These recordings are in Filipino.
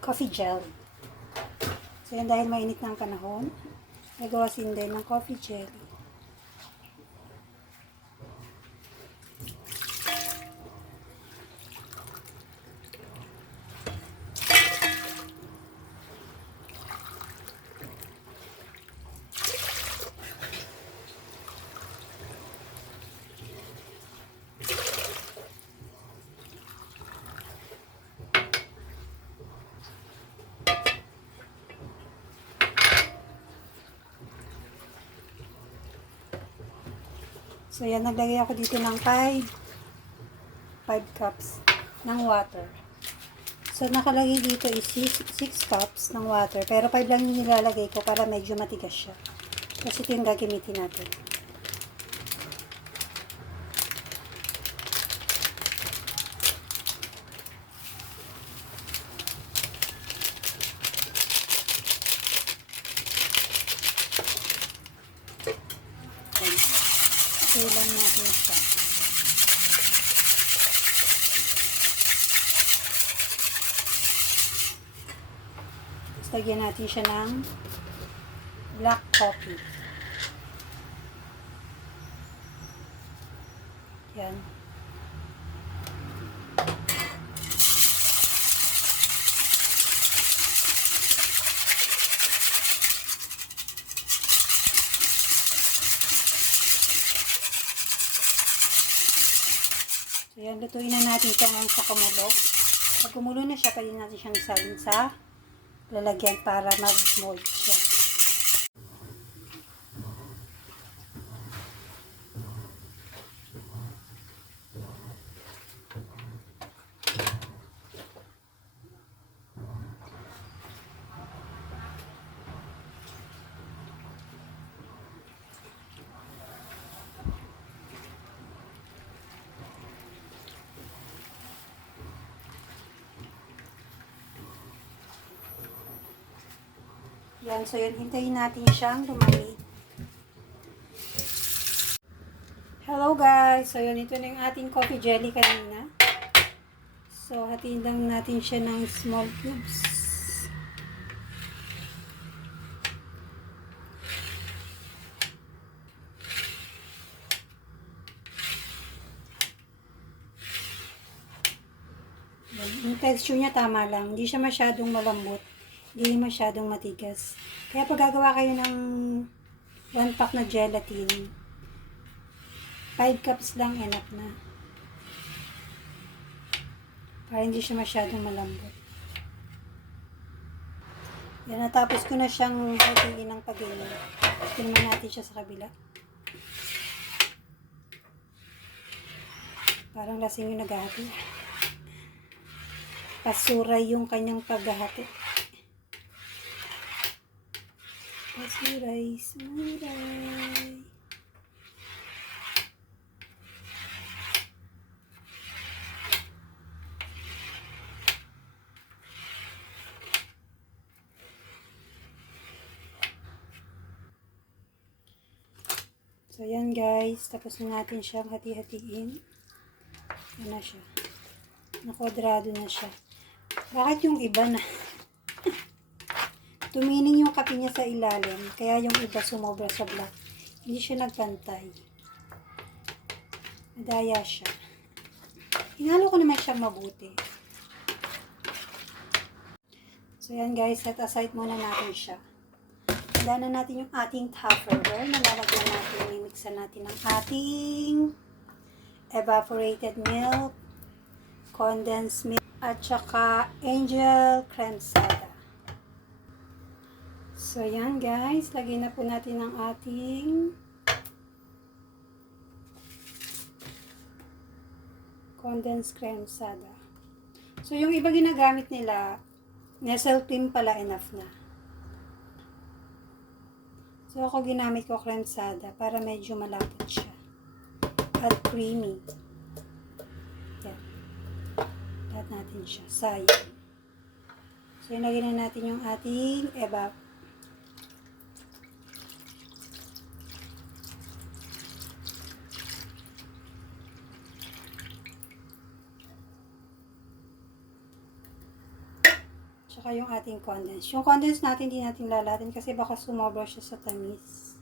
coffee jelly. So yan, dahil mainit ng panahon, nagawasin din ng coffee jelly. So yan, naglagay ako dito ng 5 cups ng water. So nakalagay dito is 6 cups ng water. Pero 5 lang yung nilalagay ko para medyo matigas siya. Kasi ito yung gagamitin natin. Okay lang natin siya. Tapos lagyan natin siya ng black coffee. Yan. So, yan, lutuin na natin ito hanggang sa kumulo. Pag kumulo na siya, pwede natin siyang isalin sa lalagyan para mag-mold siya. Yan, so yun, hintayin natin siyang lumamig. Hello guys! So yun, ito na yung ating coffee jelly kanina. So, hatiin lang natin siya ng small cubes. Yan, yung texture niya tama lang. Hindi siya masyadong malambot. Hindi masyadong matigas. Kaya pag gagawa kayo ng 1 pack na gelatin, 5 cups lang enough na. Para hindi siya masyadong malambot. Yan, natapos ko na siyang hatiin ng pag-init. Tingnan natin siya sa kabila. Parang lasing yung naghahati. Pasuray yung kanyang paghahati. Suray. So, yan guys. Tapos na natin siyang hati-hatiin. Yan na siya. Nakwadrado na siya. Bakit yung iba na? Tumining yung kape niya sa ilalim, kaya yung iba sumobra sa black. Hindi siya nagpantay. Madaya siya. Hinalo ko naman siya mabuti. So yan guys, set aside muna natin siya. Handa na natin yung ating Tupperware. Nalalagyan natin, mimixan natin ang ating evaporated milk, condensed milk, at saka angel creme soda. So, yan guys. Lagyan na po natin ang ating condensed creme soda. So, yung iba ginagamit nila, Nestle cream pala enough na. So, ako ginamit ko creme soda para medyo malapot siya. At creamy. Yan. Lahat natin siya. Sayang. So, ilagyan na natin yung ating evap. Tsaka yung ating condense. Yung condense natin, hindi natin lalatin kasi baka sumobra siya sa tamis.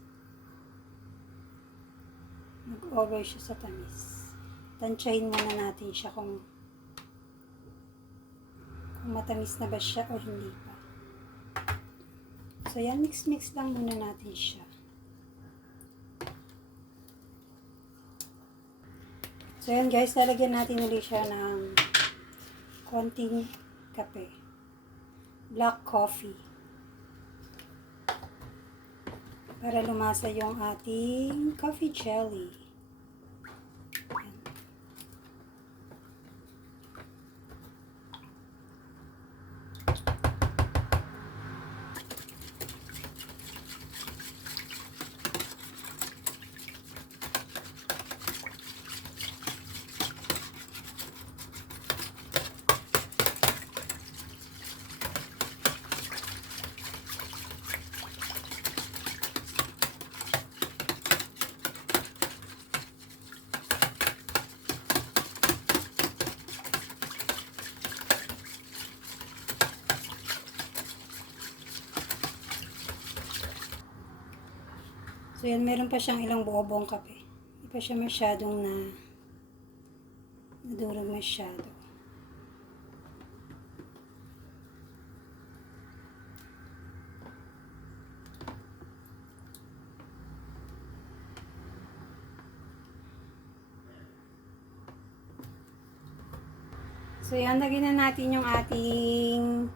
Nag-over siya sa tamis. Tansyahin muna natin siya kung matamis na ba siya o hindi pa. So, yan, mix-mix lang muna natin siya. So, yan guys, lalagyan natin ulit siya ng konting kape. Black coffee. Para lumasa yung ating coffee jelly. Yan. So, yan, meron pa siyang ilang buo-buong kape. Hindi pa siya masyadong nadurog masyado. So, yan, lagyan na natin yung ating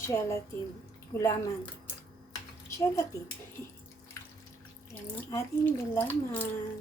gelatin, gulaman. Gelatin. Yan ang ating gulaman.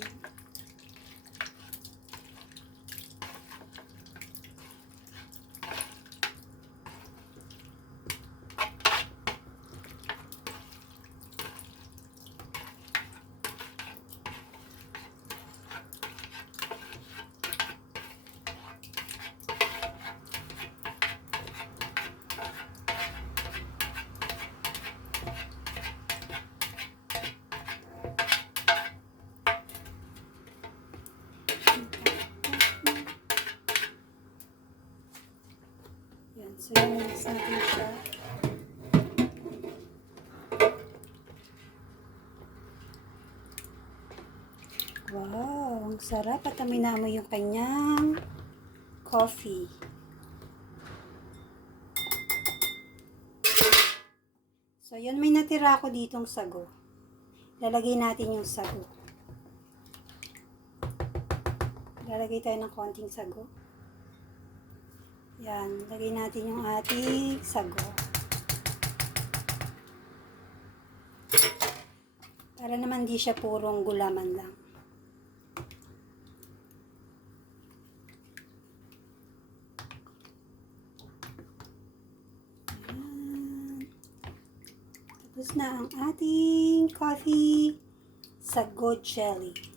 Yan. So, yan, mix natin siya. Wow, ang sarap. At amoy na amoy yung kanyang coffee. So, yun, may natira ako ditong sago. Lalagay natin yung sago. Lalagay tayo ng konting sago. Yan, lagay natin yung ating sago. Para naman di siya purong gulaman lang. Yan. Tapos na ang ating coffee sago jelly.